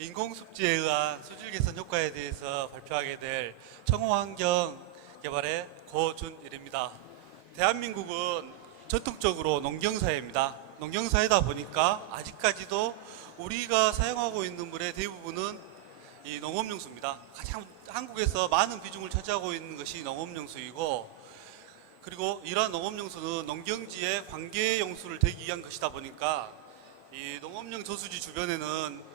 인공습지에 의한 수질 개선 효과에 대해서 발표하게 될 청호환경개발의 고준일입니다. 대한민국은 전통적으로 농경사회입니다. 농경사회다 보니까 아직까지도 우리가 사용하고 있는 물의 대부분은 이 농업용수입니다. 가장 한국에서 많은 비중을 차지하고 있는 것이 농업용수이고, 그리고 이러한 농업용수는 농경지의 관계용수를 대기 위한 것이다 보니까 이 농업용 저수지 주변에는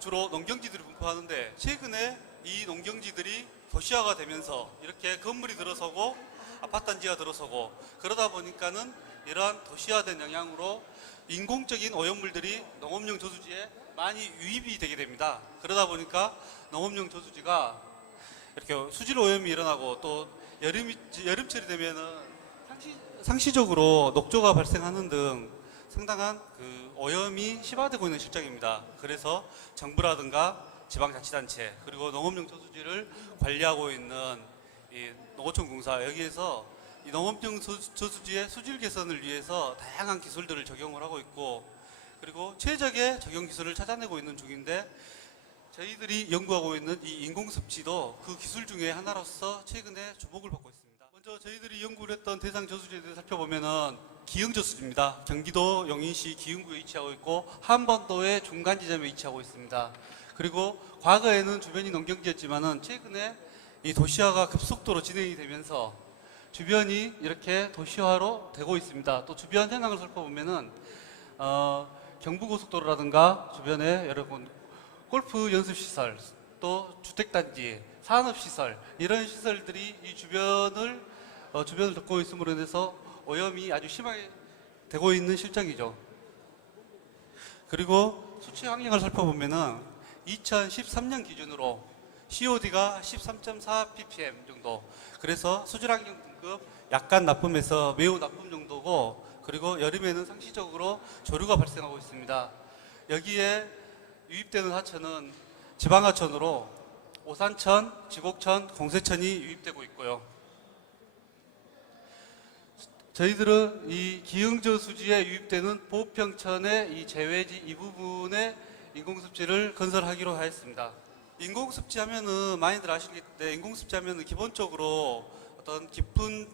주로 농경지들이 분포하는데, 최근에 이 농경지들이 도시화가 되면서 이렇게 건물이 들어서고 아파트 단지가 들어서고 그러다 보니까는 이러한 도시화된 영향으로 인공적인 오염물들이 농업용 저수지에 많이 유입이 되게 됩니다. 그러다 보니까 농업용 저수지가 이렇게 수질 오염이 일어나고, 또 여름철이 되면은 상시적으로 녹조가 발생하는 등 상당한 그 오염이 심화되고 있는 실정입니다. 그래서 정부라든가 지방자치단체, 그리고 농업용 저수지를 관리하고 있는 이 농어촌공사, 여기에서 이 농업용 저수지의 수질 개선을 위해서 다양한 기술들을 적용을 하고 있고, 그리고 최적의 적용 기술을 찾아내고 있는 중인데, 저희들이 연구하고 있는 이 인공습지도 그 기술 중에 하나로서 최근에 주목을 받고 있습니다. 먼저 저희들이 연구를 했던 대상 저수지에 대해서 살펴보면은 기흥저수지입니다. 경기도 용인시 기흥구에 위치하고 있고 한반도의 중간 지점에 위치하고 있습니다. 그리고 과거에는 주변이 농경지였지만은 최근에 이 도시화가 급속도로 진행이 되면서 주변이 이렇게 도시화로 되고 있습니다. 또 주변 현황을 살펴보면은 경부고속도로라든가 주변에 여러분 골프 연습시설, 또 주택단지, 산업시설, 이런 시설들이 이 주변을 덮고 있음으로 인해서 오염이 아주 심하게 되고 있는 실정이죠. 그리고 수치 환경을 살펴보면은 2013년 기준으로 COD가 13.4 ppm 정도, 그래서 수질환경 등급 약간 나쁨에서 매우 나쁨 정도고, 그리고 여름에는 상시적으로 조류가 발생하고 있습니다. 여기에 유입되는 하천은 지방하천으로 오산천, 지곡천, 공세천이 유입되고 있고요. 저희들은 이 기흥저수지에 유입되는 보평천의 이 제외지 이 부분에 인공습지를 건설하기로 하였습니다. 인공습지 하면은 많이들 아시겠는데, 인공습지 하면은 기본적으로 어떤 깊은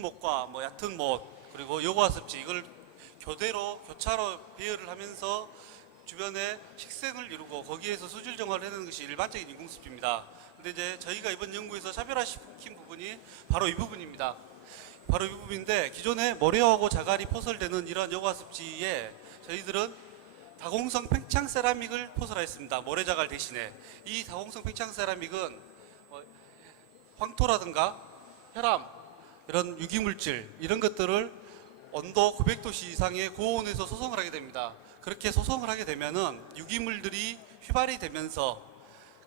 못과 뭐 얕은 못, 그리고 여과습지, 이걸 교차로 배열을 하면서 주변에 식생을 이루고 거기에서 수질 정화를 해내는 것이 일반적인 인공습지입니다. 근데 이제 저희가 이번 연구에서 차별화시킨 부분이 바로 이 부분입니다. 바로 이 부분인데, 기존에 모래하고 자갈이 포설되는 이러한 여과습지에 저희들은 다공성 팽창 세라믹을 포설하였습니다. 모래자갈 대신에. 이 다공성 팽창 세라믹은 황토라든가 혈암, 이런 유기물질, 이런 것들을 온도 900도씨 이상의 고온에서 소성을 하게 됩니다. 그렇게 소성을 하게 되면은 유기물들이 휘발이 되면서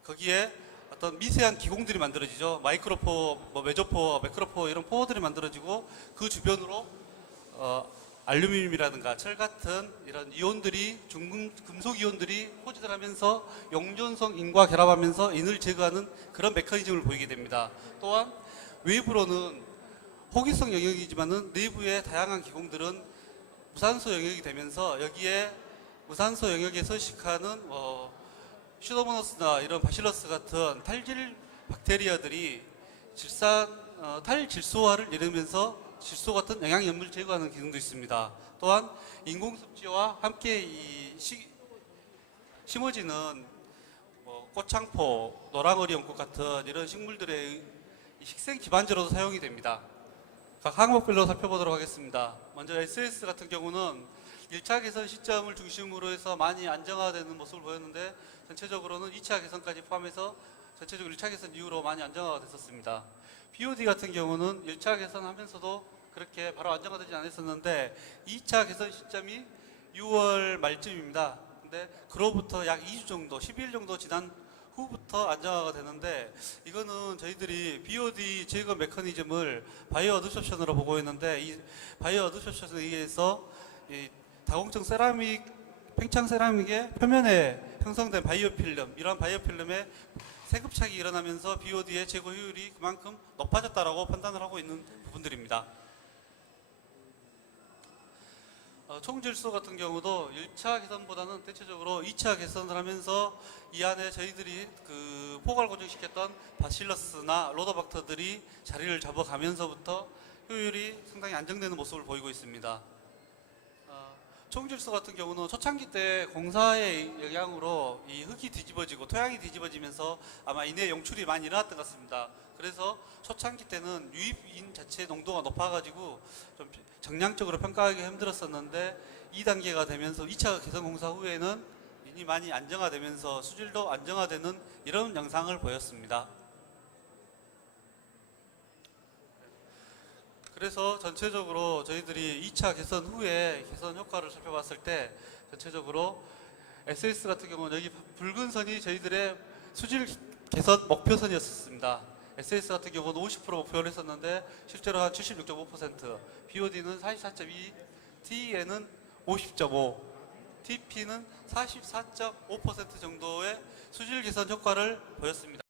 거기에 어떤 미세한 기공들이 만들어지죠. 마이크로포, 메조포, 매크로포, 이런 포들이 만들어지고, 그 주변으로 알루미늄이라든가 철 같은 이런 이온들이, 금속 이온들이 포집을 하면서 용존성 인과 결합하면서 인을 제거하는 그런 메커니즘을 보이게 됩니다. 또한 외부로는 호기성 영역이지만은 내부의 다양한 기공들은 무산소 영역이 되면서, 여기에 무산소 영역에 서식하는 슈도모나스나 이런 바실러스 같은 탈질 박테리아들이 탈질소화를 이루면서 질소 같은 영양염을 제거하는 기능도 있습니다. 또한 인공습지와 함께 심어지는 꽃창포, 노랑어리 연꽃 같은 이런 식물들의 식생 기반제로도 사용이 됩니다. 각 항목별로 살펴보도록 하겠습니다. 먼저 SS 같은 경우는 1차 개선 시점을 중심으로 해서 많이 안정화되는 모습을 보였는데, 전체적으로는 2차 개선까지 포함해서 전체적으로 1차 개선 이후로 많이 안정화가 됐었습니다. BOD 같은 경우는 1차 개선하면서도 그렇게 바로 안정화되지 않았었는데 2차 개선 시점이 6월 말쯤입니다. 근데 그로부터 약 2주 정도, 10일 정도 지난 후부터 안정화가 되는데, 이거는 저희들이 BOD 제거 메커니즘을 바이오 어드sorption으로 보고 있는데, 이 바이오 어드sorption에 의해서 이 다공성 세라믹, 팽창 세라믹의 표면에 형성된 바이오 필름, 이러한 바이오 필름에 세급착이 일어나면서 BOD의 제거 효율이 그만큼 높아졌다라고 판단을 하고 있는 부분들입니다. 총질소 같은 경우도 1차 개선보다는 대체적으로 2차 개선을 하면서 이 안에 저희들이 그 포괄 고정시켰던 바실러스나 로더박터들이 자리를 잡아가면서부터 효율이 상당히 안정되는 모습을 보이고 있습니다. 총질소 같은 경우는 초창기 때 공사의 영향으로 이 흙이 뒤집어지고 토양이 뒤집어지면서 아마 이내 용출이 많이 일어났던 것 같습니다. 그래서 초창기 때는 유입인 자체 농도가 높아가지고 좀 정량적으로 평가하기 힘들었었는데 2단계가 되면서 2차 개선 공사 후에는 인이 많이 안정화되면서 수질도 안정화되는 이런 영상을 보였습니다. 그래서 전체적으로 저희들이 2차 개선 후에 개선 효과를 살펴봤을 때 전체적으로 SS 같은 경우는 여기 붉은 선이 저희들의 수질 개선 목표선이었습니다. SS 같은 경우는 50% 목표를 했었는데 실제로 한 76.5%, BOD는 44.2, TE는 50.5, TP는 44.5% 정도의 수질 개선 효과를 보였습니다.